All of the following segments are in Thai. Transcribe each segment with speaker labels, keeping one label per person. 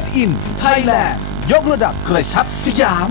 Speaker 1: Made in Thailand ยกระดับกระชับสยาม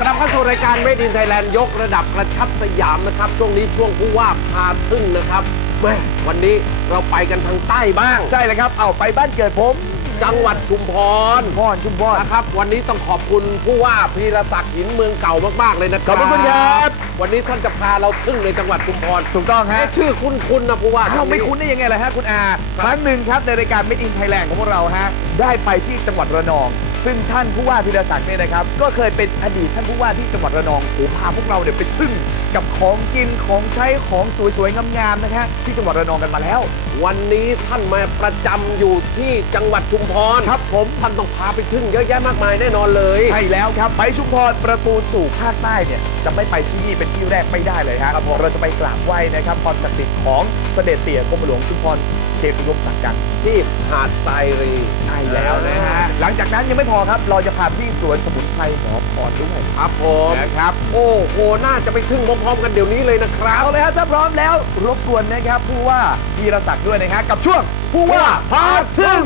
Speaker 2: กลับเข้าสู่รายการ Made in Thailand ยกระดับกระชับสยามนะครับ ช่วงนี้ช่วงผู้ว่าพาทึ่งนะครับแม่วันนี้เราไปกันทางใต้บ้าง
Speaker 1: ใช่เลยครับ เอาไปบ้านเกิดผม
Speaker 2: จังหวัดชุมพร
Speaker 1: พรชุมพร
Speaker 2: นะครับ วันนี้ต้องขอบคุณผู้ว่าพีรศักดิ์หินเมืองเก่ามากๆเลยนะค
Speaker 1: ข
Speaker 2: รั
Speaker 1: อ
Speaker 2: บบ
Speaker 1: คุณครับ
Speaker 2: วันนี้ท่านจะพาเราทึ่งในจังหวัดชุมพร
Speaker 1: ถูกต้องฮะ
Speaker 2: เอ๊ะชื่อคุ้นๆนะผู้ว่า
Speaker 1: อ้าวไม่คุ้นได้ยังไงล่ะฮะคุณอาครั้งหนึ่งครับในรายการ Made in Thailand ของพวกเราฮะได้ไปที่จังหวัดระนอง ซึ่งท่านผู้ว่าพิรศักดิ์เนี่ยนะครับ ก็เคยเป็นอดีตท่านผู้ว่าที่จังหวัดระนองโอ้พาพวกเราเนี่ยไปทึ่งกับของกินของใช้ของสวยๆงามๆนะฮะที่จังหวัดระนองกันมาแล้ว
Speaker 2: วันนี้ท่านมาประจำอยู่ที่จังหวัดชุมพร
Speaker 1: ครับผม
Speaker 2: ท่านต้องพาไปทึ่งเยอะแยะมากมายแน่นอนเลย
Speaker 1: ใช่แล้วครับ ไปชุมพรประตูสู่ภาคใต้เนี่ยจะไม่ไปที่นี่เป็นที่แรกไม่ได้เลยฮะเราจะไปกราบไหว้นะครับความศักดิ์สิทธิ์ของเสด็จเตี่ยกรมหลวงชุมพร เขตอุดมศักดิ์กัน
Speaker 2: ที่หาดทรายรี
Speaker 1: ใช่แล้วนะฮะหลังจากนั้นยังไม่พอครับ เราจะพาที่สวนสมุนไพรหมอพรด้วย
Speaker 2: ครับผม
Speaker 1: นะครับ
Speaker 2: โอ้โหน่าจะไปทึ่งพร้อมๆกันเดี๋ยวนี้เลยนะครับ
Speaker 1: เอาเลยฮะถ้าพร้อมแล้วรบกวนนะครับผู้ว่าพีรศักดิ์ด้วยนะฮะกับช่วงผู้ว่าพาทึ่ง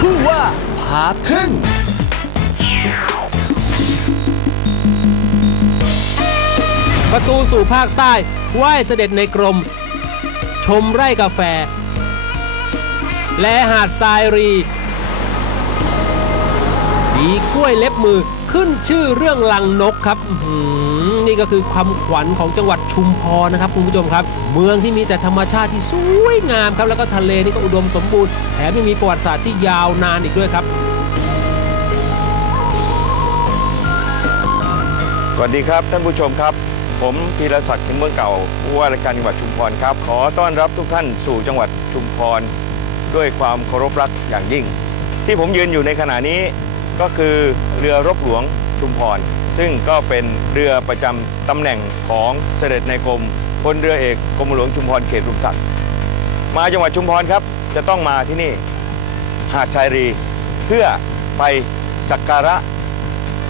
Speaker 1: ผู้ว่าพาทึ่ง
Speaker 3: ประตูสู่ภาคใต้ไหว้เสด็จในกรม ชมไร่กาแฟ และหาดทรายรี ดีกล้วยเล็บมือขึ้นชื่อเรื่องลังนกครับนี่ก็คือความขวัญของจังหวัดชุมพรนะครับคุณผู้ชมครับ เมืองที่มีแต่ธรรมชาติที่สวยงามครับแล้วก็ทะเลนี่ก็อุดมสมบูรณ์แถมยังมีประวัติศาสตร์ที่ยาวนานอีกด้วยครับ
Speaker 4: สวัสดีครับท่านผู้ชมครับ ผมพีรศักดิ์ขินเมืองเก่าผู้ว่าราชการจังหวัดชุมพรครับ ขอต้อนรับทุกท่านสู่จังหวัดชุมพร ด้วยความเคารพรักอย่างยิ่ง ที่ผมยืนอยู่ในขณะนี้ก็คือเรือรบหลวงชุมพร ซึ่งก็เป็นเรือประจำตำแหน่งของเสด็จในกรมพลเรือเอกกรมหลวงชุมพรเขตลุมศักดิ์มาจังหวัดชุมพรครับ จะต้องมาที่นี่หาดชายรี เพื่อไปสักการะ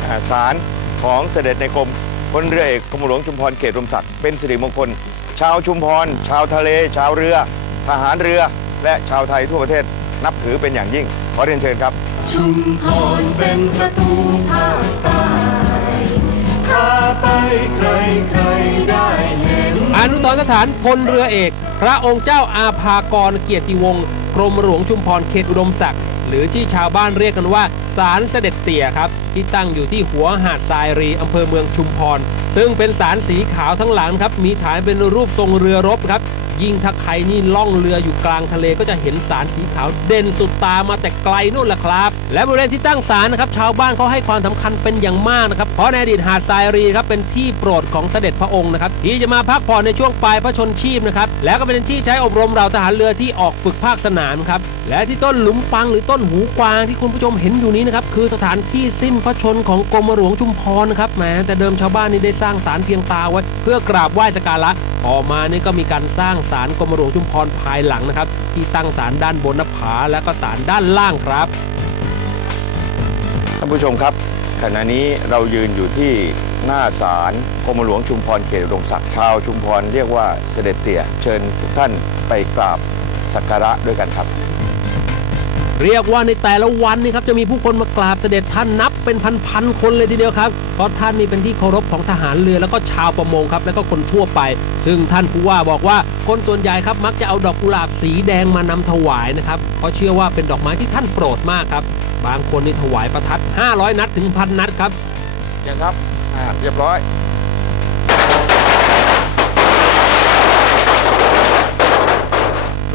Speaker 4: อ่าศาลของเสด็จในกรม พลเรือเอกกรมหลวงชุมพรเขตรมศักดิ์เป็นสิริมงคล ชาวชุมพร ชาวทะเล ชาวเรือ ทหารเรือ และชาวไทยทั่วประเทศ นับถือเป็นอย่างยิ่ง ขอเรียนเชิญครับ
Speaker 5: ชุมพรเป็นประตูภาคใต้พาไปใครใครๆได้เห็น
Speaker 3: อนุสรณ์สถานพลเรือเอก พระองค์เจ้าอาภากรเกียรติวงศ์กรมหลวงชุมพรเขตอุดมศักดิ์ หรือที่ชาวบ้านเรียกกันว่าศาลเสด็จเตี่ยครับ ที่ตั้งอยู่ที่หัวหาดทรายรีอำเภอเมืองชุมพร ซึ่งเป็นศาลสีขาวทั้งหลังครับ มีฐานเป็นรูปทรงเรือรบครับ ยิ่งถ้าใครนี่ล่องเรืออยู่กลางทะเลก็จะเห็นสารสีขาวเด่นสุดตามาแต่ไกลนู่นแหละครับ และบริเวณที่ตั้งศาลนะครับชาวบ้านเขาให้ความสำคัญเป็นอย่างมากนะครับเพราะในอดีตหาดทรายรีครับเป็นที่โปรดของเสด็จพระองค์นะครับที่จะมาพักผ่อนในช่วงปลายพระชนชีพนะครับแล้วก็เป็นที่ใช้อบรมเหล่าทหารเรือที่ออกฝึกภาคสนามครับและที่ต้นหลุมปังหรือต้นหูกวางที่คุณผู้ชมเห็นอยู่นี้นะครับคือสถานที่สิ้นพระชนของกรมหลวงชุมพรนะครับแหมแต่เดิมชาวบ้านนี่ได้สร้างศาลเพียงตาไว้เพื่อกราบไหว้สักการะ ต่อมานี่ก็มีการสร้างศาลกรมหลวงชุมพรภายหลังนะครับ ที่ตั้งศาลด้านบนน้าผาและก็ศาลด้านล่างครับ
Speaker 4: ท่านผู้ชมครับ ขณะนี้เรายืนอยู่ที่หน้าศาลกรมหลวงชุมพรเขตอุดมศักดิ์ชาวชุมพรเรียกว่าเสด็จเตี่ยเชิญทุกท่านไปกราบสักการะด้วยกันครับ
Speaker 3: เรียกว่าในแต่ละวันนี่ครับจะมีผู้คนมากราบเสด็จท่านนับเป็นพันๆคนเลยทีเดียวครับ เพราะท่านนี่เป็นที่เคารพของทหารเรือแล้วก็ชาวประมงครับแล้วก็คนทั่วไป ซึ่งท่านผู้ว่าบอกว่าคนส่วนใหญ่ครับมักจะเอาดอกกุหลาบสีแดงมานำถวายนะครับเพราะเชื่อว่าเป็นดอกไม้ที่ท่านโปรดมากครับ บางคนนี่ถวายประทัด 500 นัดถึงพันนัดครับ
Speaker 4: ยังครับอ่าเรียบร้อย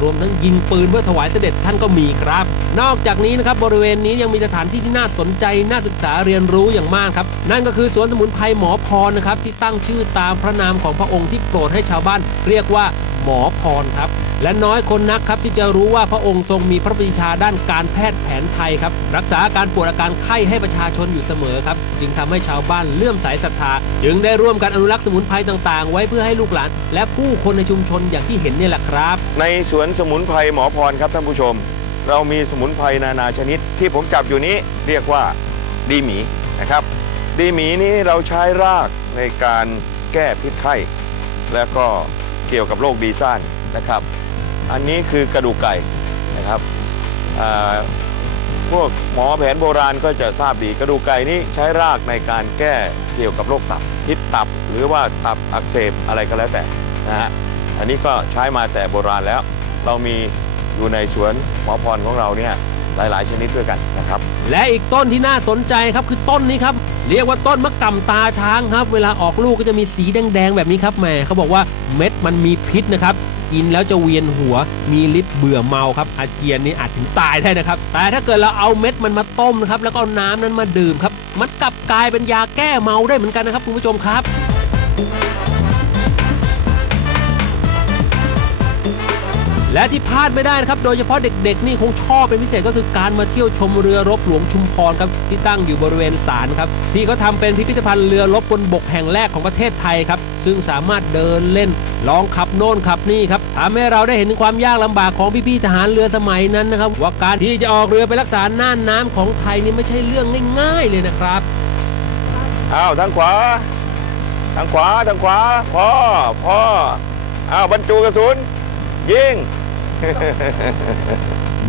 Speaker 3: รวมทั้งยิงปืนเพื่อถวายเสด็จท่านก็มีครับ นอกจากนี้นะครับบริเวณนี้ยังมีสถานที่ที่น่าสนใจน่าศึกษาเรียนรู้อย่างมากครับ นั่นก็คือสวนสมุนไพรหมอพรนะครับที่ตั้งชื่อตามพระนามของพระองค์ที่โปรดให้ชาวบ้าน เรียกว่า หมอพรครับ และน้อยคนนักครับที่จะรู้ว่าพระองค์ทรงมีพระปรีชาด้านการแพทย์แผนไทยครับรักษาอาการปวดอาการไข้ให้ประชาชนอยู่เสมอครับจึงทำให้ชาวบ้านเลื่อมใสศรัทธา จึงได้ร่วมกันอนุรักษ์สมุนไพรต่างๆ ไว้เพื่อให้ลูกหลาน และผู้คนในชุมชนอย่างที่เห็นเนี่ยแหละครับ
Speaker 4: ในสวนสมุนไพรหมอพรครับท่านผู้ชม เรามีสมุนไพรนานาชนิด ที่ผมจับอยู่นี้เรียกว่าดีหมีนะครับดีหมีนี้เราใช้รากในการแก้พิษไข้ และก็ เกี่ยวกับโรคดีซ่านนะครับ อันนี้คือกระดูกไก่นะครับพวกหมอแผนโบราณก็จะทราบดีกระดูกไก่นี้ใช้รากในการแก้เกี่ยวกับโรคตับพิษตับหรือว่าตับอักเสบอะไรก็แล้วแต่นะฮะอันนี้ก็ใช้มาแต่โบราณแล้ว เรามีอยู่ในสวนหมอพรของเราเนี่ย หลาย ๆ ชนิดด้วยกันนะครับ
Speaker 3: และอีกต้นที่น่าสนใจครับคือต้นนี้ครับ เรียกว่าต้นมะกำตาช้างครับ เวลาออกลูกก็จะมีสีแดง ๆ แบบนี้ครับแหมเขาบอกว่าเม็ดมันมีพิษนะครับ กินแล้วจะเวียนหัว มีฤทธิ์เบื่อเมาครับ อาเจียนนี่อาจถึงตายได้นะครับ แต่ถ้าเกิดเราเอาเม็ดมันมาต้มนะครับ แล้วก็เอาน้ำนั้นมาดื่มครับ มันกลับกลายเป็นยาแก้เมาได้เหมือนกันนะครับคุณผู้ชมครับ และที่พลาดไม่ได้นะครับ โดยเฉพาะเด็กๆ นี่คงชอบเป็นพิเศษก็คือการมาเที่ยวชมเรือรบหลวงชุมพรครับที่ตั้งอยู่บริเวณศาลครับที่เขาทำเป็นพิพิธภัณฑ์เรือรบบนบกแห่งแรกของประเทศไทยครับซึ่งสามารถเดินเล่น ลองขับโน่นขับนี่ครับทำให้เราได้เห็นถึงความยากลำบากของพี่ๆทหารเรือสมัยนั้นนะครับว่าการที่จะออกเรือไปรักษาน่านน้ำของไทยนี่ไม่ใช่เรื่องง่ายๆเลยนะครับ
Speaker 4: อ้าวทางขวาทางขวาทางขวาพ่อพ่ออ้าวบรรจุกระสุนยิง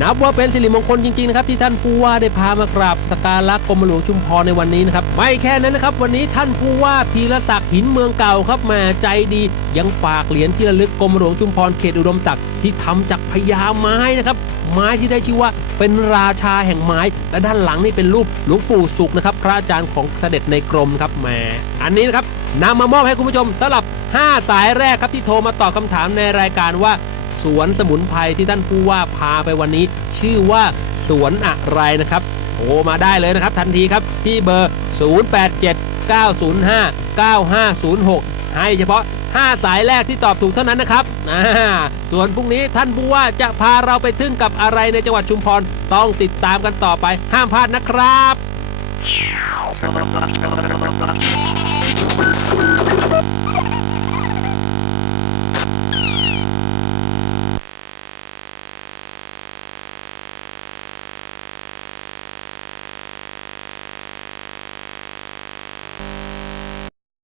Speaker 3: นับว่าเป็นสิริมงคลจริงๆนะครับที่ท่านผู้ว่าได้พามากราบสการะกรมหลวงชุมพรในวันนี้นะครับไม่แค่นั้นนะครับ วันนี้ท่านผู้ว่าพีรศักดิ์หินเมืองเก่าครับแหมาใจดี ยังฝากเหรียญที่ระลึกกรมหลวงชุมพรเขตอุดมศักดิ์ที่ทำจากพญาไม้นะครับ ไม้ที่ได้ชื่อว่าเป็นราชาแห่งไม้ และด้านหลังนี่เป็นรูปหลวงปู่สุขนะครับพระอาจารย์ของเสด็จในกรมครับแหมอันนี้นะครับนำมามอบให้คุณผู้ชมสำหรับ 5 สายแรกครับที่โทรมาตอบคำถามในรายการว่า สวนสมุนไพรที่ท่านผู้ว่าพาไปวันนี้ ชื่อว่าสวนอะไรนะครับโทรมาได้เลยนะครับ ทันทีครับที่เบอร์ 0879059506 ให้เฉพาะ 5 สายแรกที่ตอบถูกเท่านั้นนะครับส่วนพรุ่งนี้ท่านผู้ว่าจะพาเราไปทึ่งกับอะไรในจังหวัดชุมพรต้องติดตามกันต่อไปห้ามพลาดนะครับ「